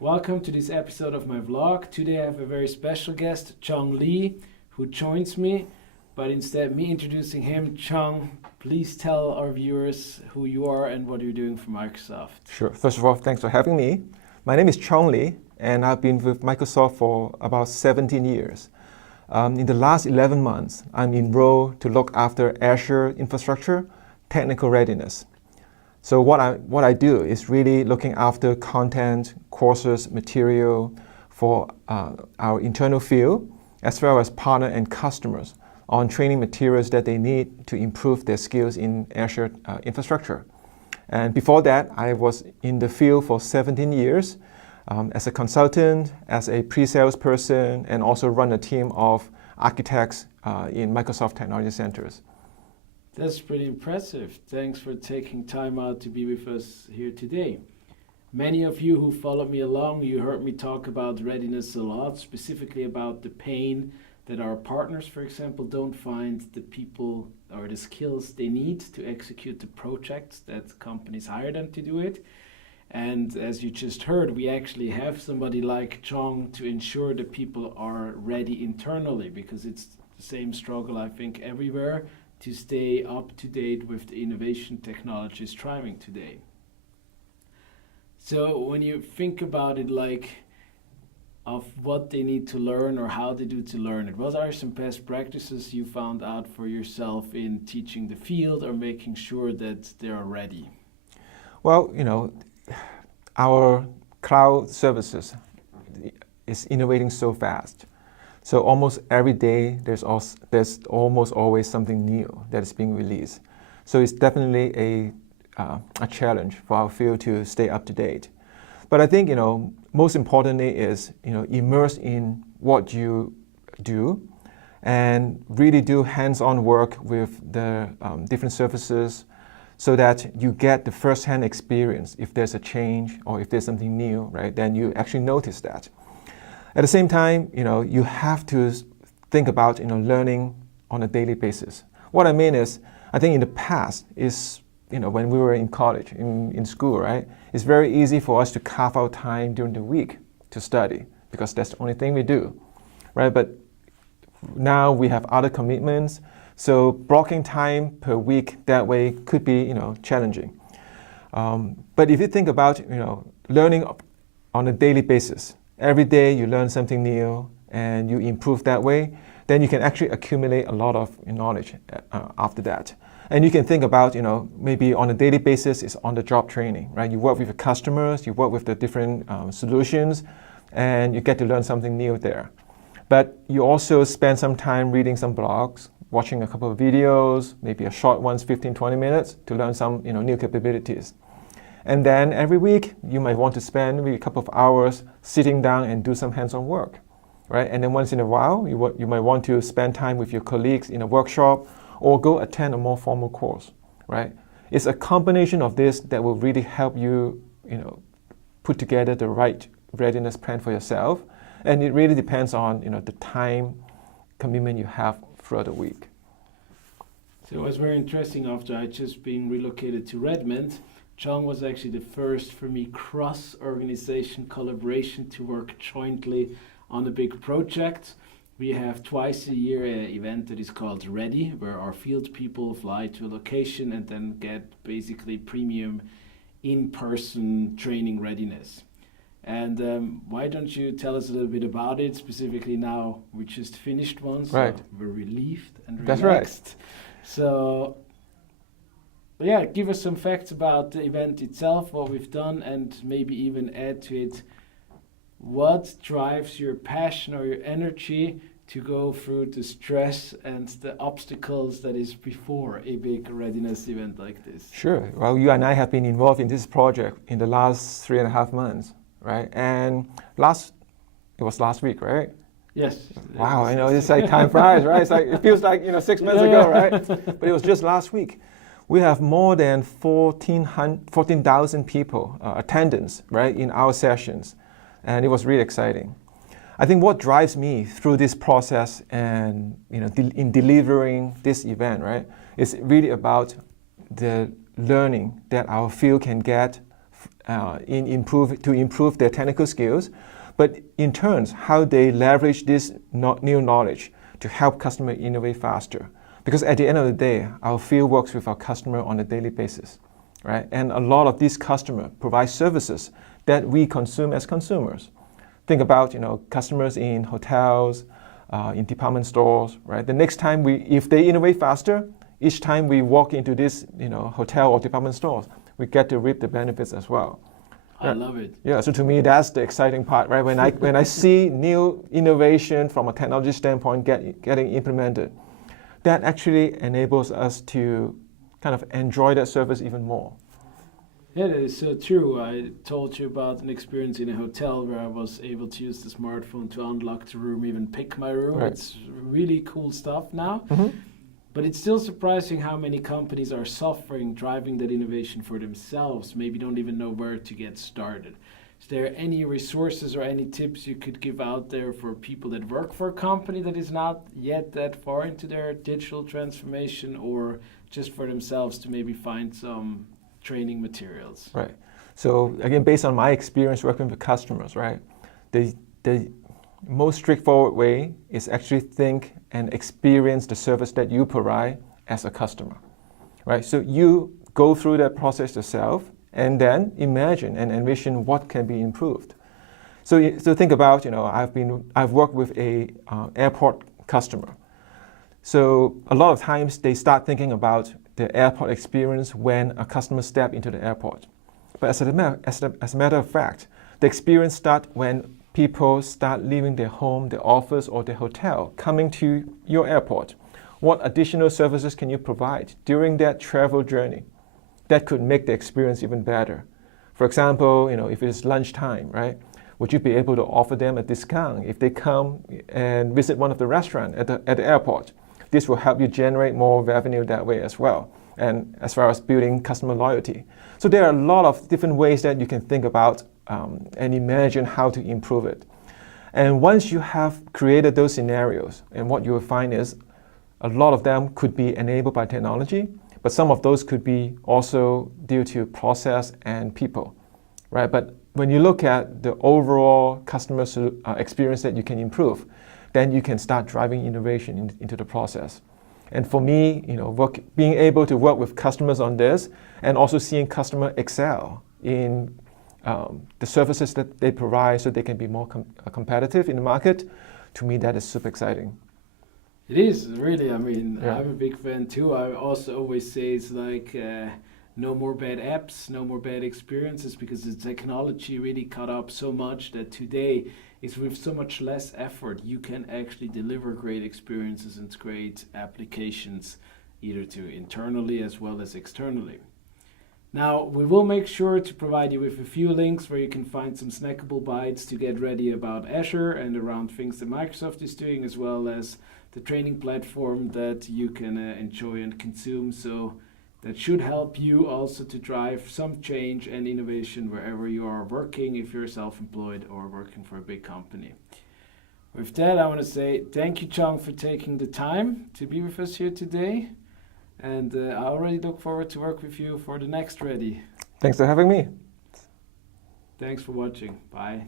Welcome to this episode of my vlog. Today I have a very special guest, Chong Lee, who joins me. But instead me introducing him, Chong, please tell our viewers who you are and what you're doing for Microsoft. Sure. First of all, thanks for having me. My name is Chong Lee, and I've been with Microsoft for about 17 years. In the last 11 months, I'm enrolled to look after Azure Infrastructure, technical readiness. So what I do is really looking after content, courses, material for our internal field, as well as partner and customers on training materials that they need to improve their skills in Azure Infrastructure. And before that, I was in the field for 17 years as a consultant, as a pre-sales person, and also run a team of architects in Microsoft Technology Centers. That's pretty impressive. Thanks for taking time out to be with us here today. Many of you who followed me along, you heard me talk about readiness a lot, specifically about the pain that our partners, for example, don't find the people or the skills they need to execute the projects that companies hire them to do it. And as you just heard, we actually have somebody like Chong to ensure that people are ready internally, because it's the same struggle, I think, everywhere to stay up to date with the innovation technologies thriving today. So when you think about it, like of what they need to learn or how they do to learn it, what are some best practices you found out for yourself in teaching the field or making sure that they are ready? Well, our cloud services is innovating so fast. So almost every day, there's almost always something new that is being released. So it's definitely a challenge for our field to stay up to date. But I think, most importantly is, immerse in what you do and really do hands-on work with the different services so that you get the first-hand experience. If there's a change or if there's something new, right, then you actually notice that. At the same time, you have to think about, learning on a daily basis. What I mean is, I think in the past is, when we were in college, in school, right, it's very easy for us to carve out time during the week to study because that's the only thing we do, right? But now we have other commitments, so blocking time per week that way could be, challenging. But if you think about, learning on a daily basis, every day you learn something new and you improve that way, then you can actually accumulate a lot of knowledge after that. And you can think about, maybe on a daily basis is on-the-job training, right? You work with your customers, you work with the different solutions, and you get to learn something new there. But you also spend some time reading some blogs, watching a couple of videos, maybe a short ones, 15, 20 minutes, to learn some new capabilities. And then every week, you might want to spend maybe a couple of hours sitting down and do some hands-on work, right? And then once in a while, you might want to spend time with your colleagues in a workshop or go attend a more formal course, right? It's a combination of this that will really help you, put together the right readiness plan for yourself. And it really depends on, the time commitment you have throughout the week. So it was very interesting after I just been relocated to Redmond. Chong was actually the first for me cross-organization collaboration to work jointly on a big project. We have twice a year an event that is called Ready, where our field people fly to a location and then get basically premium in-person training readiness. And why don't you tell us a little bit about it, specifically now we just finished one, so right. We're relieved and relaxed. That's right. So yeah, give us some facts about the event itself, what we've done, and maybe even add to it what drives your passion or your energy to go through the stress and the obstacles that is before a big readiness event like this. Sure. Well, you and I have been involved in this project in the last 3.5 months, right? And it was last week, right? Yes. Wow, I know, it's like time flies, right? It's like, it feels like 6 months ago, right? But it was just last week. We have more than 14,000 people attendance, right, in our sessions. And it was really exciting. I think what drives me through this process and in delivering this event, right, is really about the learning that our field can get to improve their technical skills, but in turn, how they leverage this new knowledge to help customer innovate faster. Because at the end of the day, our field works with our customer on a daily basis, right? And a lot of these customers provide services that we consume as consumers. Think about, customers in hotels, in department stores, right? The next time if they innovate faster, each time we walk into this, hotel or department stores, we get to reap the benefits as well. I love it. Yeah, so to me, that's the exciting part, right? When I see new innovation from a technology standpoint getting implemented, that actually enables us to kind of enjoy that service even more. Yeah, that is so true. I told you about an experience in a hotel where I was able to use the smartphone to unlock the room, even pick my room. Right. It's really cool stuff now. Mm-hmm. But it's still surprising how many companies are suffering driving that innovation for themselves, maybe don't even know where to get started. Is there any resources or any tips you could give out there for people that work for a company that is not yet that far into their digital transformation, or just for themselves to maybe find some training materials? Right. So again, based on my experience working with customers, right, the most straightforward way is actually think and experience the service that you provide as a customer, right? So you go through that process yourself and then imagine and envision what can be improved. So think about, I've worked with a airport customer. So a lot of times they start thinking about the airport experience when a customer steps into the airport. But as a matter of fact, the experience starts when people start leaving their home, their office, or their hotel, coming to your airport. What additional services can you provide during that travel journey that could make the experience even better? For example, if it's lunchtime, right? Would you be able to offer them a discount if they come and visit one of the restaurants at the airport? This will help you generate more revenue that way as well, and as far as building customer loyalty. So there are a lot of different ways that you can think about and imagine how to improve it. And once you have created those scenarios, and what you will find is a lot of them could be enabled by technology, but some of those could be also due to process and people, right? But when you look at the overall customer experience that you can improve, then you can start driving innovation into the process. And for me, being able to work with customers on this and also seeing customer excel in the services that they provide so they can be more competitive in the market, to me that is super exciting. It is, really. Yeah. I'm a big fan too. I also always say it's like no more bad apps, no more bad experiences, because the technology really caught up so much that today is with so much less effort, you can actually deliver great experiences and great applications, either to internally as well as externally. Now, we will make sure to provide you with a few links where you can find some snackable bites to get ready about Azure and around things that Microsoft is doing, as well as the training platform that you can enjoy and consume. So that should help you also to drive some change and innovation wherever you are working, if you're self-employed or working for a big company. With that, I want to say thank you, Chong, for taking the time to be with us here today. And I already look forward to work with you for the next Ready. Thanks for having me. Thanks for watching. Bye.